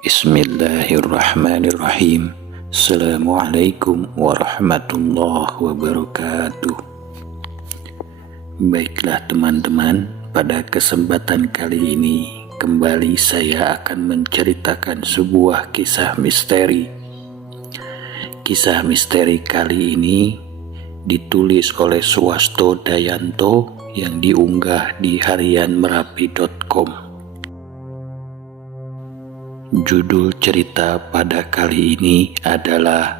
Bismillahirrahmanirrahim. Assalamualaikum warahmatullahi wabarakatuh. Baiklah teman-teman, pada kesempatan kali ini kembali saya akan menceritakan sebuah kisah misteri. Kisah misteri kali ini ditulis oleh Swasto Dayanto yang diunggah di harianmerapi.com. Judul cerita pada kali ini adalah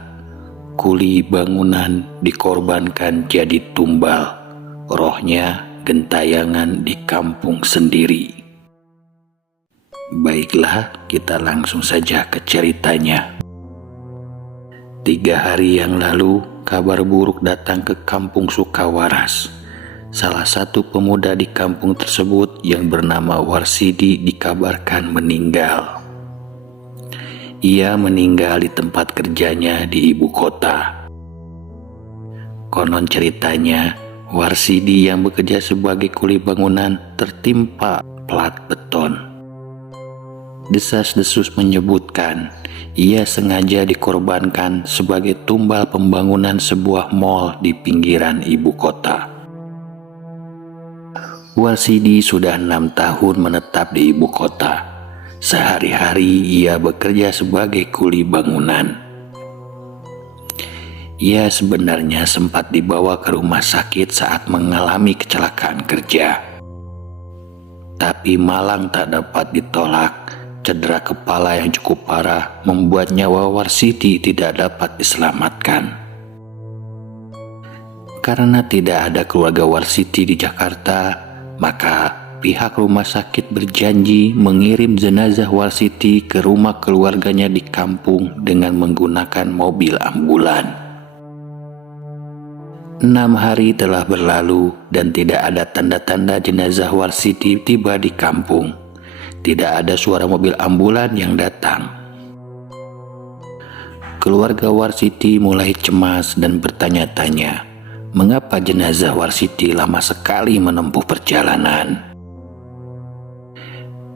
Kuli Bangunan Dikorbankan Jadi Tumbal, Rohnya Gentayangan di Kampung Sendiri. Baiklah, kita langsung saja ke ceritanya. 3 hari yang lalu, kabar buruk datang ke Kampung Sukawaras. Salah satu pemuda di kampung tersebut yang bernama Warsidi dikabarkan meninggal. Ia meninggal di tempat kerjanya di ibu kota. Konon ceritanya, Warsidi yang bekerja sebagai kuli bangunan tertimpa plat beton. Desas-desus menyebutkan ia sengaja dikorbankan sebagai tumbal pembangunan sebuah mal di pinggiran ibu kota. Warsidi sudah 6 tahun menetap di ibu kota. Sehari-hari ia bekerja sebagai kuli bangunan. Ia sebenarnya sempat dibawa ke rumah sakit saat mengalami kecelakaan kerja. Tapi malang tak dapat ditolak, cedera kepala yang cukup parah membuat nyawa Warsidi tidak dapat diselamatkan. Karena tidak ada keluarga Warsidi di Jakarta, maka pihak rumah sakit berjanji mengirim jenazah Warsidi ke rumah keluarganya di kampung dengan menggunakan mobil ambulan. 6 hari telah berlalu dan tidak ada tanda-tanda jenazah Warsidi tiba di kampung. Tidak ada suara mobil ambulan yang datang. Keluarga Warsidi mulai cemas dan bertanya-tanya, mengapa jenazah Warsidi lama sekali menempuh perjalanan?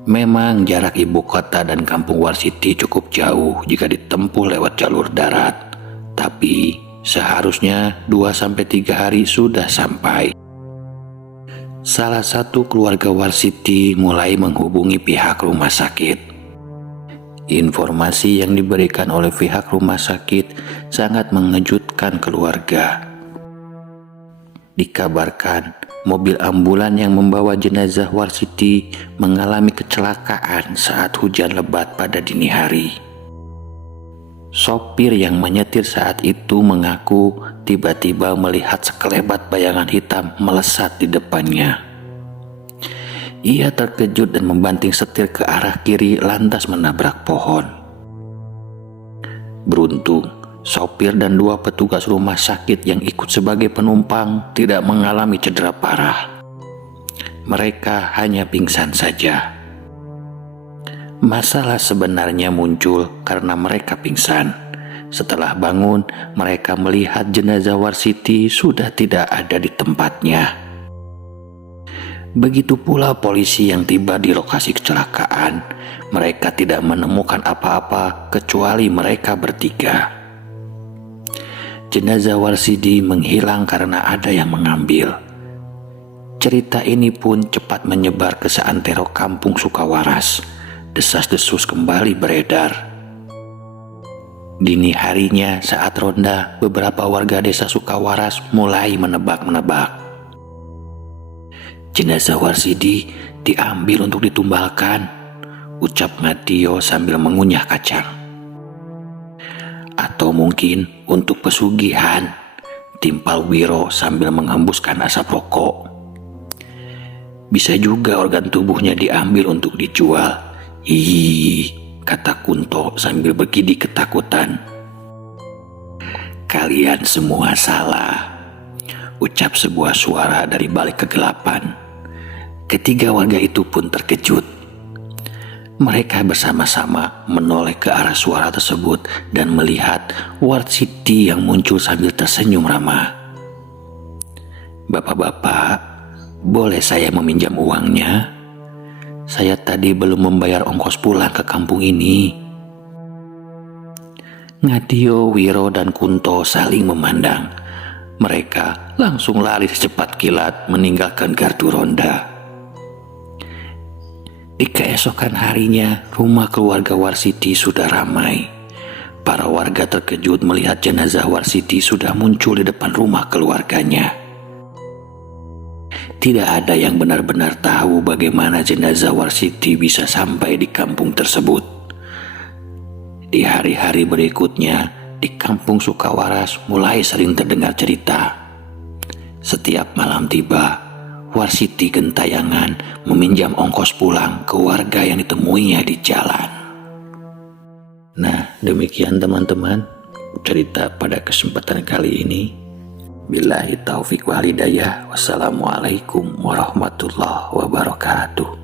Memang jarak ibu kota dan kampung Warsidi cukup jauh jika ditempuh lewat jalur darat, tapi seharusnya 2-3 hari sudah sampai. Salah satu keluarga Warsidi mulai menghubungi pihak rumah sakit. Informasi yang diberikan oleh pihak rumah sakit sangat mengejutkan keluarga. Dikabarkan mobil ambulan yang membawa jenazah Warsidi mengalami kecelakaan saat hujan lebat pada dini hari. Sopir yang menyetir saat itu mengaku tiba-tiba melihat sekelebat bayangan hitam melesat di depannya. Ia terkejut dan membanting setir ke arah kiri lantas menabrak pohon. Beruntung, sopir dan 2 petugas rumah sakit yang ikut sebagai penumpang tidak mengalami cedera parah. Mereka hanya pingsan saja. Masalah sebenarnya muncul karena mereka pingsan. Setelah bangun, mereka melihat jenazah Warsidi sudah tidak ada di tempatnya. Begitu pula polisi yang tiba di lokasi kecelakaan. Mereka tidak menemukan apa-apa kecuali mereka bertiga. Jenazah Warsidi menghilang karena ada yang mengambil. Cerita ini pun cepat menyebar ke seantero kampung Sukawaras. Desas-desus kembali beredar. Dini harinya saat ronda, beberapa warga desa Sukawaras mulai menebak-menebak. Jenazah Warsidi diambil untuk ditumbalkan, ucap Matio sambil mengunyah kacang. Atau mungkin untuk pesugihan, timpal Wiro sambil menghembuskan asap rokok. Bisa juga organ tubuhnya diambil untuk dijual. Ih, kata Kunto sambil bergidik ketakutan. Kalian semua salah, ucap sebuah suara dari balik kegelapan. Ketiga warga itu pun terkejut. Mereka bersama-sama menoleh ke arah suara tersebut dan melihat Warsidi yang muncul sambil tersenyum ramah. Bapak-bapak, boleh saya meminjam uangnya? Saya tadi belum membayar ongkos pulang ke kampung ini. Ngadio, Wiro, dan Kunto saling memandang. Mereka langsung lari secepat kilat meninggalkan gardu ronda. Di keesokan harinya, rumah keluarga Warsiti sudah ramai. Para warga terkejut melihat jenazah Warsiti sudah muncul di depan rumah keluarganya. Tidak ada yang benar-benar tahu bagaimana jenazah Warsiti bisa sampai di kampung tersebut. Di hari-hari berikutnya, di kampung Sukawaras mulai sering terdengar cerita. Setiap malam tiba, Warsiti gentayangan meminjam ongkos pulang ke warga yang ditemuinya di jalan. Nah, demikian teman-teman cerita pada kesempatan kali ini. Billahi taufik wal hidayah. Wassalamualaikum warahmatullahi wabarakatuh.